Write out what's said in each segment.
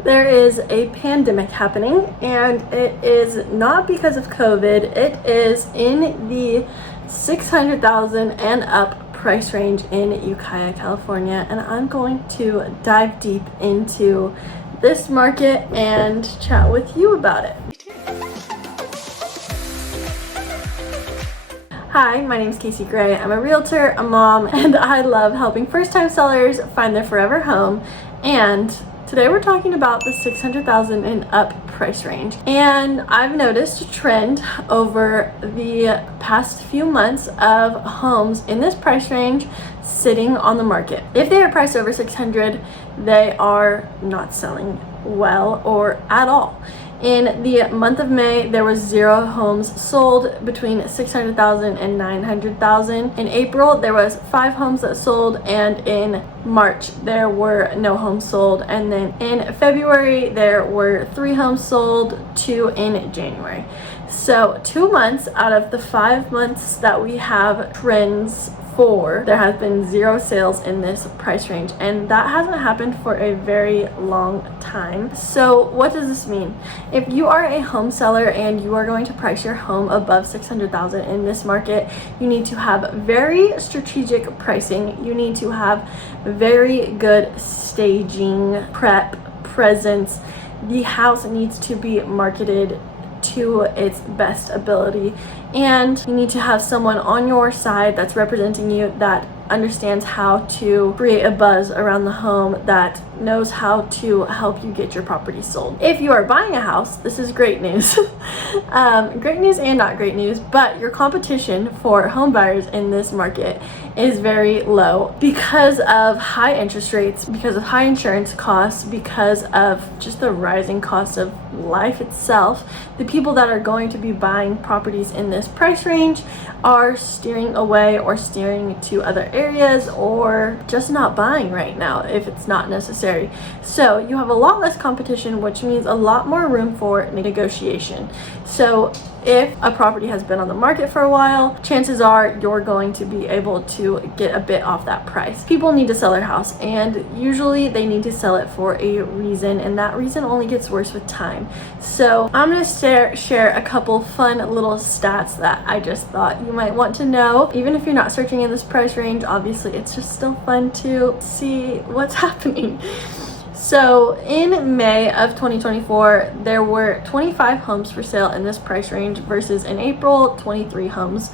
There is a pandemic happening, and it is not because of COVID. It is in the 600,000 and up price range in Ukiah, California, and I'm going to dive deep into this market and chat with you about it. Hi, my name is Kasie Gray. I'm a realtor, a mom, and I love helping first-time sellers find their forever home. And today we're talking about the 600,000 and up price range. And I've noticed a trend over the past few months of homes in this price range sitting on the market. If they are priced over 600, they are not selling well or at all. In the month of May, there was 0 homes sold between 600,000 and 900,000. In April, there was 5 homes that sold, and in March, there were no homes sold. And then in February, there were 3 homes sold, 2 in January. So 2 months out of the 5 months that we have trends for, there has been 0 sales in this price range, and that hasn't happened for a very long time. So what does this mean? If you are a home seller and you are going to price your home above 600,000 in this market, you need to have very strategic pricing. You need to have very good staging, prep, presence. The house needs to be marketed to its best ability, and you need to have someone on your side that's representing you that understands how to create a buzz around the home, that knows how to help you get your property sold. If you are buying a house, this is great news. Great news and not great news, but your competition for home buyers in this market is very low because of high interest rates, because of high insurance costs, because of just the rising cost of life itself. The people that are going to be buying properties in this price range are steering away or steering to other areas, or just not buying right now if it's not necessary. So you have a lot less competition, which means a lot more room for negotiation. So if a property has been on the market for a while, chances are you're going to be able to get a bit off that price. People need to sell their house, and usually they need to sell it for a reason, and that reason only gets worse with time. So I'm going to share a couple fun little stats that I just thought you might want to know. Even if you're not searching in this price range, obviously it's just still fun to see what's happening. So in May of 2024, there were 25 homes for sale in this price range versus in April, 23 homes.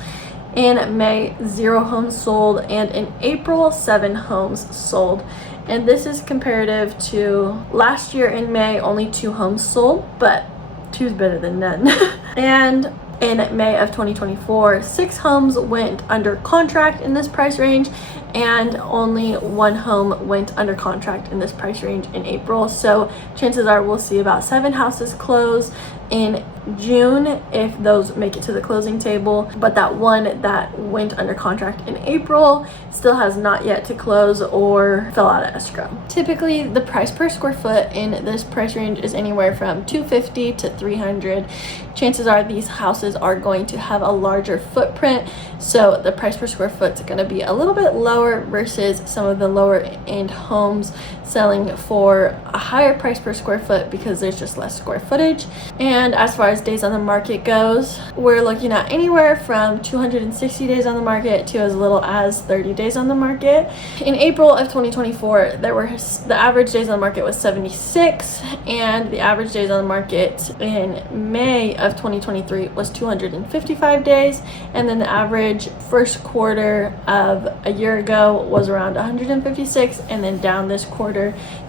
In May, 0 homes sold, and in April, 7 homes sold. And this is comparative to last year in May, only 2 homes sold, but 2 is better than none. And in May of 2024, 6 homes went under contract in this price range, and only 1 home went under contract in this price range in April. So chances are we'll see about 7 houses close in June if those make it to the closing table, but that one that went under contract in April still has not yet to close or fill out of escrow. Typically the price per square foot in this price range is anywhere from $250 to $300. Chances are these houses are going to have a larger footprint, so the price per square foot is going to be a little bit lower versus some of the lower end homes selling for a higher price per square foot because there's just less square footage. And as far as days on the market goes, we're looking at anywhere from 260 days on the market to as little as 30 days on the market. In April of 2024, the average days on the market was 76, and the average days on the market in May of 2023 was 255 days, and then the average first quarter of a year ago was around 156, and then down this quarter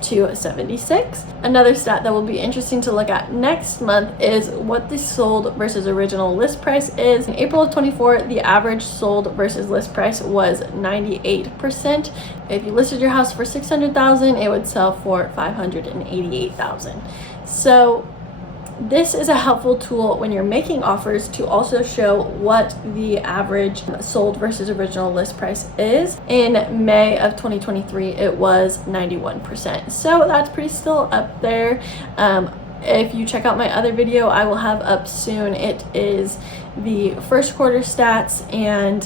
to 76. Another stat that will be interesting to look at next month is what the sold versus original list price is. In April of 24, the average sold versus list price was 98%. If you listed your house for 600,000, it would sell for 588,000. So this is a helpful tool when you're making offers to also show what the average sold versus original list price is. In May of 2023, it was 91%. So that's pretty still up there. If you check out my other video I will have up soon, it is the first quarter stats and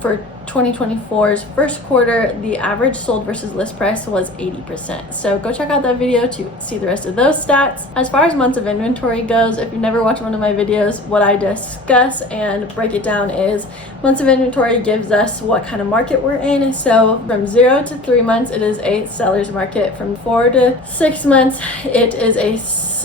for 2024's first quarter, the average sold versus list price was 80%. So go check out that video to see the rest of those stats. As far as months of inventory goes, if you've never watched one of my videos, what I discuss and break it down is months of inventory gives us what kind of market we're in. So from 0 to 3 months, it is a seller's market. From 4 to 6 months, it is a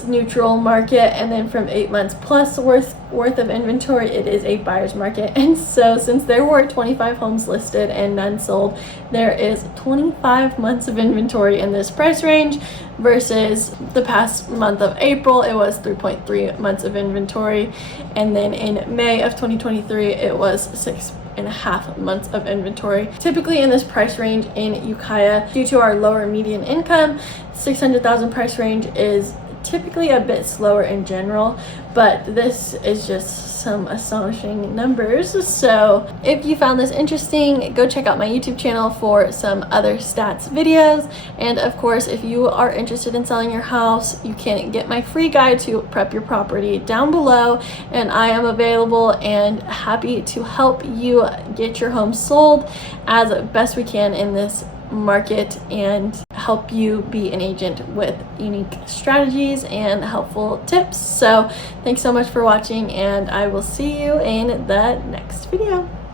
neutral market, and then from 8 months plus worth of inventory, it is a buyer's market. And so since there were 25 homes listed and none sold, there is 25 months of inventory in this price range versus the past month of April, it was 3.3 months of inventory, and then in May of 2023 it was 6.5 months of inventory. Typically in this price range in Ukiah, due to our lower median income, 600,000 price range is typically a bit slower in general, but this is just some astonishing numbers. So if you found this interesting, go check out my YouTube channel for some other stats videos. And of course, if you are interested in selling your house, you can get my free guide to prep your property down below, and I am available and happy to help you get your home sold as best we can in this market and help you be an agent with unique strategies and helpful tips. So thanks so much for watching, and I will see you in the next video.